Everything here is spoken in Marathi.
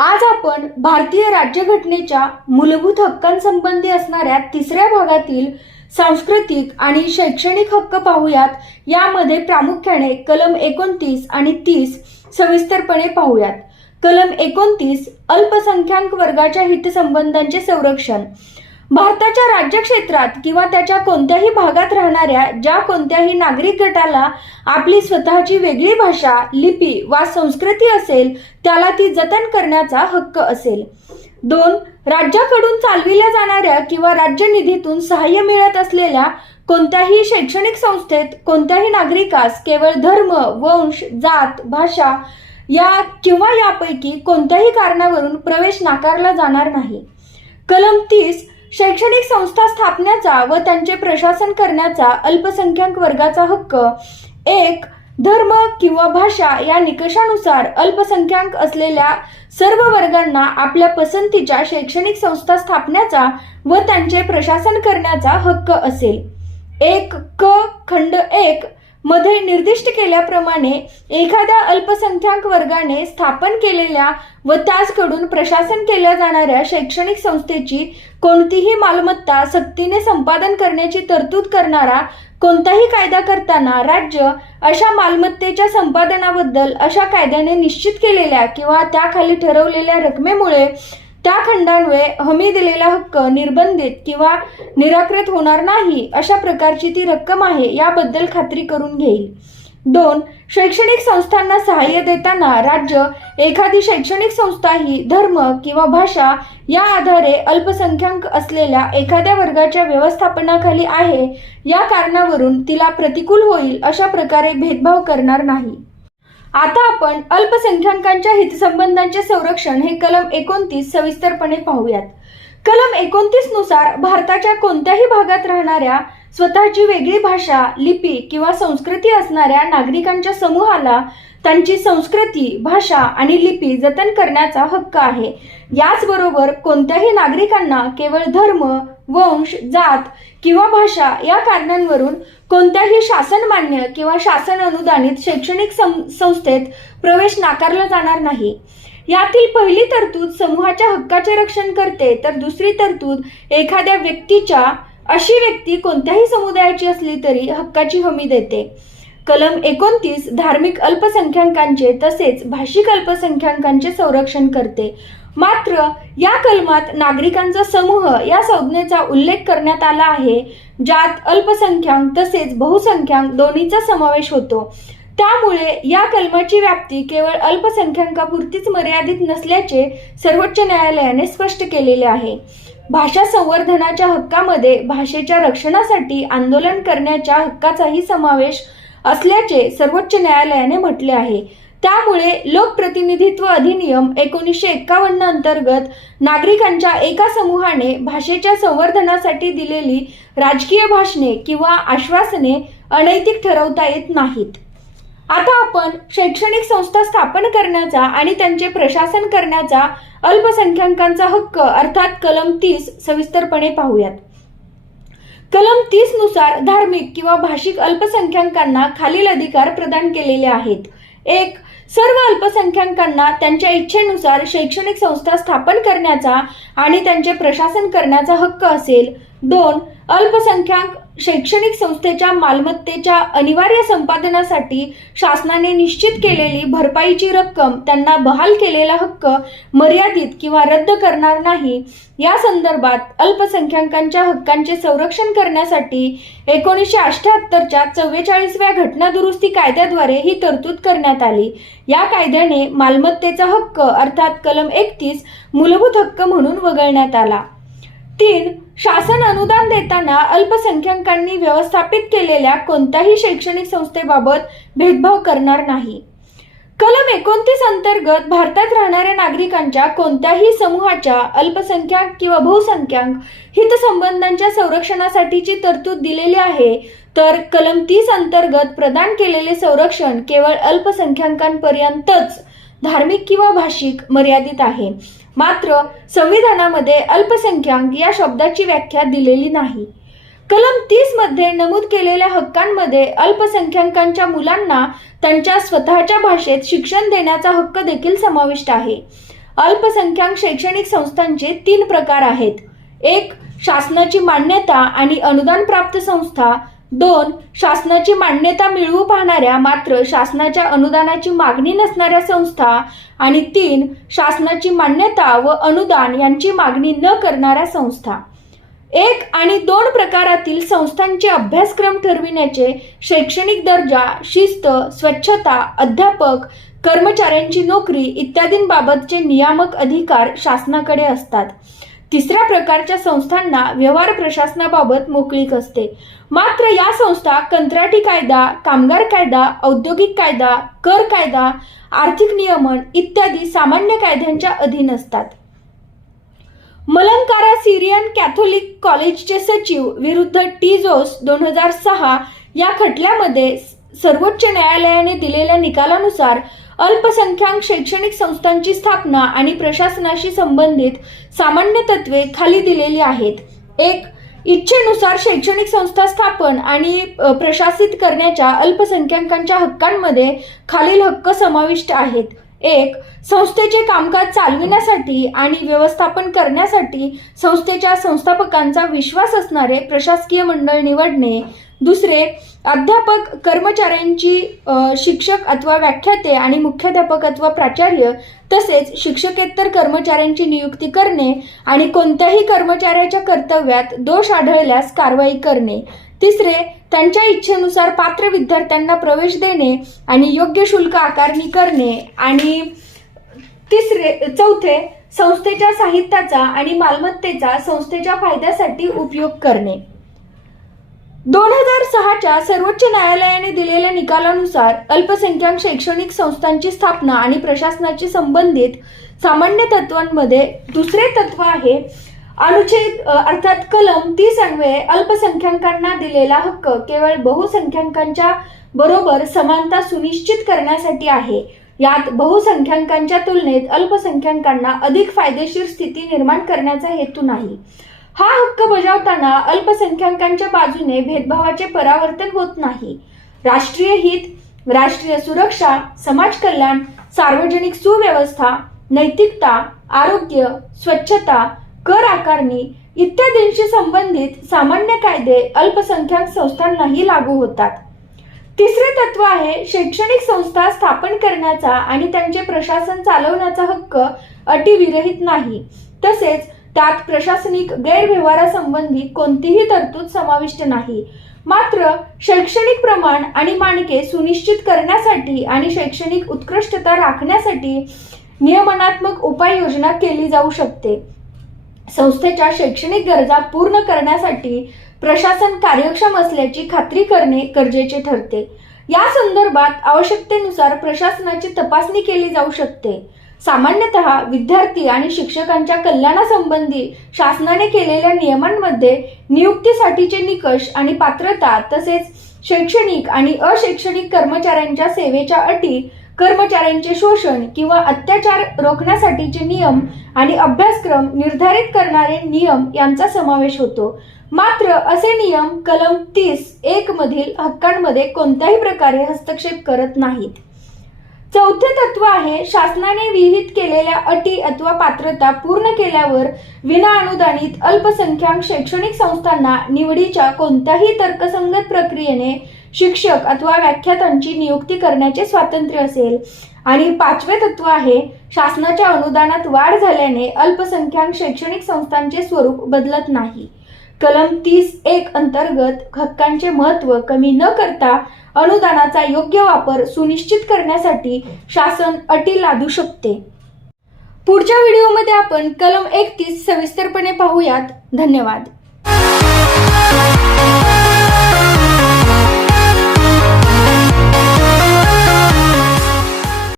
आज आपण भारतीय राज्यघटनेच्या मूलभूत हक्कांसंबंधी असणाऱ्या तिसऱ्या भागातील सांस्कृतिक आणि शैक्षणिक हक्क पाहूयात. यामध्ये प्रामुख्याने कलम एकोणतीस आणि तीस सविस्तरपणे पाहूयात. कलम एकोणतीस अल्पसंख्याक वर्गाच्या हितसंबंधांचे संरक्षण. भारताच्या राज्यक्षेत्रात किंवा त्याच्या कोणत्याही भागात राहणाऱ्या ज्या कोणत्याही नागरिक गटाला आपली स्वतःची वेगळी भाषा लिपी वा संस्कृती असेल त्याला ती जतन करण्याचा हक्क असेल. दोन राज्याकडून चालविल्या जाणाऱ्या किंवा राज्य निधीतून सहाय्य मिळत असलेल्या कोणत्याही शैक्षणिक संस्थेत कोणत्याही नागरिकास केवळ धर्म वंश जात भाषा या किंवा यापैकी कोणत्याही कारणावरून प्रवेश नाकारला जाणार नाही. कलम तीस शैक्षणिक संस्था स्थापण्याचा व त्यांचे प्रशासन करण्याचा अल्पसंख्याक वर्गाचा हक्क एक धर्म किंवा भाषा या निकषानुसार अल्पसंख्याक असलेल्या सर्व वर्गांना आपल्या पसंतीच्या शैक्षणिक संस्था स्थापण्याचा व त्यांचे प्रशासन करण्याचा हक्क असेल. एक क खंड एक मध्ये निर्दिष्ट केल्याप्रमाणे एखाद्या अल्पसंख्याक वर्गाने स्थापन केलेल्या व त्याचकडून प्रशासन केल्या जाणाऱ्या शैक्षणिक संस्थेची कोणतीही मालमत्ता सक्तीने संपादन करण्याची तरतूद करणारा कोणताही कायदा करताना राज्य अशा मालमत्तेच्या संपादनाबद्दल अशा कायद्याने निश्चित केलेल्या किंवा त्याखाली ठरवलेल्या रकमेमुळे त्या खंडान्वये हमी दिलेला हक्क निर्बंधित किंवा निराकृत होणार नाही अशा प्रकारची ती रक्कम आहे याबद्दल खात्री करून घेईल. दोन शैक्षणिक संस्थांना सहाय्य देताना राज्य एखादी शैक्षणिक संस्था ही धर्म किंवा भाषा या आधारे अल्पसंख्याक असलेल्या एखाद्या वर्गाच्या व्यवस्थापनाखाली आहे या कारणावरून तिला प्रतिकूल होईल अशा प्रकारे भेदभाव करणार नाही. आता आपण अल्पसंख्याकांच्या हितसंबंधांचे संरक्षण हे कलम एकोणतीस सविस्तरपणे पाहूयात. कलम एकोणतीसनुसार भारताच्या कोणत्याही भागात राहणाऱ्या स्वतःची वेगळी भाषा लिपी किंवा संस्कृती असणाऱ्या नागरिकांच्या समूहाला त्यांची संस्कृती भाषा आणि लिपी जतन करण्याचा हक्क आहे. याचबरोबर कोणत्याही नागरिकांना केवळ धर्म वंश जात किंवा भाषा या कारणांवरून कोणत्याही शासनमान्य किंवा शासन अनुदानित शैक्षणिक सं- संस्थेत प्रवेश नाकारला जाणार नाही. यातील पहिली तरतूद समूहाच्या हक्काचे रक्षण करते तर दुसरी तरतूद एखाद्या व्यक्तीच्या अशी व्यक्ती कोणत्याही समुदायाची असली तरी हक्काची हमी देते. कलम एकोणतीस धार्मिक अल्पसंख्याकांचे तसेच भाषिक अल्पसंख्याकांचे संरक्षण करते. मात्र या कलमात नागरिकांचा समूह या संज्ञेचा उल्लेख करण्यात आला आहे ज्यात अल्पसंख्याक तसेच बहुसंख्याक दोन्हीचा समावेश होतो. त्यामुळे या कलमाची व्याप्ती केवळ अल्पसंख्याकापुरतीच मर्यादित नसल्याचे सर्वोच्च न्यायालयाने स्पष्ट केलेले आहे. भाषा संवर्धनाच्या हक्कामध्ये भाषेच्या रक्षणासाठी आंदोलन करण्याच्या हक्काचाही समावेश असल्याचे सर्वोच्च न्यायालयाने म्हटले आहे. त्यामुळे लोकप्रतिनिधित्व अधिनियम एकोणीसशे एक्कावन्न अंतर्गत नागरिकांच्या एका समूहाने भाषेच्या संवर्धनासाठी दिलेली राजकीय भाषणे किंवा आश्वासने अनैतिक ठरवता येत नाहीत. आता आपण शैक्षणिक संस्था स्थापन करण्याचा आणि त्यांचे प्रशासन करण्याचा अल्पसंख्याकांचा हक्क अर्थात कलम तीस सविस्तरपणे पाहूयात. कलम तीसनुसार धार्मिक किंवा भाषिक अल्पसंख्याकांना खालील अधिकार प्रदान केलेले आहेत. एक सर्व अल्पसंख्याकांना त्यांच्या इच्छेनुसार शैक्षणिक संस्था स्थापन करण्याचा आणि त्यांचे प्रशासन करण्याचा हक्क असेल. दोन अल्पसंख्याक शैक्षणिक संस्थेच्या मालमत्तेच्या अनिवार्य संपादनासाठी शासनाने निश्चित केलेली भरपाईची रक्कम त्यांना बहाल केलेला हक्क मर्यादित किंवा रद्द करणार नाही. या संदर्भात अल्पसंख्याकांच्या हक्कांचे संरक्षण करण्यासाठी एकोणीसशे अठ्याहत्तरच्या चव्वेचाळीसव्या घटना दुरुस्ती कायद्याद्वारे ही तरतूद करण्यात आली. या कायद्याने मालमत्तेचा हक्क अर्थात कलम एकतीस मूलभूत हक्क म्हणून वगळण्यात आला. तीन शासन अनुदान देताना अल्पसंख्याकांनी व्यवस्थापित केलेल्या कोणत्याही शैक्षणिक संस्थेबाबत भेदभाव करणार नाही. कलम एकोणतीस अंतर्गत भारतात राहणाऱ्या नागरिकांच्या कोणत्याही समूहाच्या अल्पसंख्याक किंवा बहुसंख्याक हितसंबंधांच्या संरक्षणासाठीची तरतूद दिलेली आहे तर कलम तीस अंतर्गत प्रदान केलेले संरक्षण केवळ अल्पसंख्याकांपर्यंतच धार्मिक किंवा भाषिक मर्यादित आहे. मात्र संविधानामध्ये अल्पसंख्याक या शब्दाची व्याख्या दिलेली नाही. कलम तीसमध्ये नमूद केलेल्या हक्कांमध्ये अल्पसंख्याकांच्या मुलांना त्यांच्या स्वतःच्या भाषेत शिक्षण देण्याचा हक्क देखील समाविष्ट आहे. अल्पसंख्याक शैक्षणिक संस्थांचे तीन प्रकार आहेत. एक शासनाची मान्यता आणि अनुदान प्राप्त संस्था. दोन शासनाची मान्यता मिळवू पाहणाऱ्या मात्र शासनाच्या अनुदानाची मागणी नसणाऱ्या संस्था आणि तीन शासनाची मान्यता व अनुदान यांची मागणी न करणाऱ्या संस्था. एक आणि दोन प्रकारातील संस्थांचे अभ्यासक्रम ठरविण्याचे शैक्षणिक दर्जा शिस्त स्वच्छता अध्यापक कर्मचाऱ्यांची नोकरी इत्यादींबाबतचे नियामक अधिकार शासनाकडे असतात. तिसऱ्या प्रकारच्या संस्थांना व्यवहार प्रशासनाबाबत मोकळीक असते. मात्र या संस्था कंत्राटी कायदा कामगार कायदा औद्योगिक कायदा कर कायदा आर्थिक नियमन इत्यादी सामान्य कायद्यांच्या अधीन असतात. मलंकारा सिरियन कॅथोलिक कॉलेजचे सचिव विरुद्ध टी जोस दोन हजार सहा या खटल्यामध्ये सर्वोच्च न्यायालयाने दिलेल्या निकालानुसार अल्पसंख्याक शैक्षणिक संस्थांची स्थापना आणि प्रशासनाशी संबंधित सामान्य तत्वे खाली दिलेली आहेत. एक इच्छेनुसार शैक्षणिक संस्था स्थापन आणि प्रशासित करण्याच्या अल्पसंख्याकांच्या हक्कांमध्ये खालील हक्क समाविष्ट आहेत. एक संस्थेचे कामकाज चालविण्यासाठी आणि व्यवस्थापन करण्यासाठी संस्थेच्या संस्थापकांचा विश्वास असणारे प्रशासकीय मंडळ निवडणे. दुसरे अध्यापक कर्मचाऱ्यांची शिक्षक अथवा व्याख्याते आणि मुख्याध्यापक अथवा प्राचार्य तसेच शिक्षकेतर कर्मचाऱ्यांची नियुक्ती करणे आणि कोणत्याही कर्मचाऱ्याच्या कर्तव्यात दोष आढळल्यास कारवाई करणे. तिसरे त्यांच्या इच्छेनुसार पात्र विद्यार्थ्यांना प्रवेश देणे आणि योग्य शुल्क आकारणी करणे. आणि तिसरे चौथे संस्थेच्या साहित्याचा आणि मालमत्तेचा संस्थेच्या फायद्यासाठी उपयोग करणे. दोन हजार सहाच्या सर्वोच्च न्यायालयाने दिलेल्या निकालानुसार अल्पसंख्याक शैक्षणिक संस्थांची स्थापना आणि प्रशासनाची संबंधित सामान्य तत्वांमध्ये दुसरे तत्व आहे अनुच्छेद अर्थात कलम तीस अन्वये अल्पसंख्याकांना दिलेला हक्क केवळ बहुसंख्याकांच्या बरोबर समानता सुनिश्चित करण्यासाठी आहे. यात बहुसंख्याकांच्या तुलनेत अल्पसंख्याकांना अधिक फायदेशीर स्थिती निर्माण करण्याचा हेतू नाही. हा हक्क बजावताना अल्पसंख्याकांच्या बाजूने भेदभावाचे परावर्तन होत नाही. राष्ट्रीय हित राष्ट्रीय सुरक्षा समाज कल्याण सार्वजनिक सुव्यवस्था नैतिकता आरोग्य स्वच्छता कर आकारणी इत्यादींशी संबंधित सामान्य कायदे अल्पसंख्याक संस्थांनाही लागू होतात. तिसरे तत्व आहे शैक्षणिक संस्था स्थापन करण्याचा आणि त्यांचे प्रशासन चालवण्याचा हक्क अटीविरहित नाही. तसेच त्यात प्रशासनिक गैरव्यवहारासंबंधी कोणतीही तरतूद समाविष्ट नाही. मात्र शैक्षणिक प्रमाण आणि मानके सुनिश्चित करण्यासाठी आणि शैक्षणिक उत्कृष्टता राखण्यासाठी नियमनात्मक उपाययोजना केली जाऊ शकते. संस्थेच्या शैक्षणिक गरजा पूर्ण करण्यासाठी प्रशासन कार्यक्षम असल्याची खात्री करणे गरजेचे ठरते. या संदर्भात आवश्यकतेनुसार प्रशासनाची तपासणी केली जाऊ शकते. सामान्यतः विद्यार्थी आणि शिक्षकांच्या कल्याणासंबंधी शासनाने केलेल्या नियमांमध्ये नियुक्तीसाठीचे निकष आणि पात्रता तसेच शैक्षणिक आणि अशैक्षणिक कर्मचाऱ्यांच्या सेवेच्या अटी कर्मचाऱ्यांचे शोषण किंवा अत्याचार रोखण्यासाठीचे नियम आणि अभ्यासक्रम निर्धारित करणारे नियम यांचा समावेश होतो. मात्र असे नियम कलम तीस एक मधील हक्कांमध्ये कोणत्याही प्रकारे हस्तक्षेप करत नाहीत. चौथे तत्व आहे शासनाने विहित केलेल्या अटी अथवा पात्रता पूर्ण केल्यावर विना अनुदानित अल्पसंख्याक शैक्षणिक संस्थांना निवडीच्या कोणत्याही तर्कसंगत प्रक्रियेने शिक्षक अथवा व्याख्यातांची नियुक्ती करण्याचे स्वातंत्र्य असेल. आणि पाचवे तत्व आहे शासनाच्या अनुदानात वाढ झाल्याने अल्पसंख्याक शैक्षणिक संस्थांचे स्वरूप बदलत नाही. कलम तीस एक अंतर्गत हक्कांचे महत्त्व कमी न करता अनुदानाचा योग्य वापर सुनिश्चित करण्यासाठी शासन अटी लादू शकते. पुढच्या व्हिडिओमध्ये आपण कलम एकतीस सविस्तरपणे पाहूयात. धन्यवाद.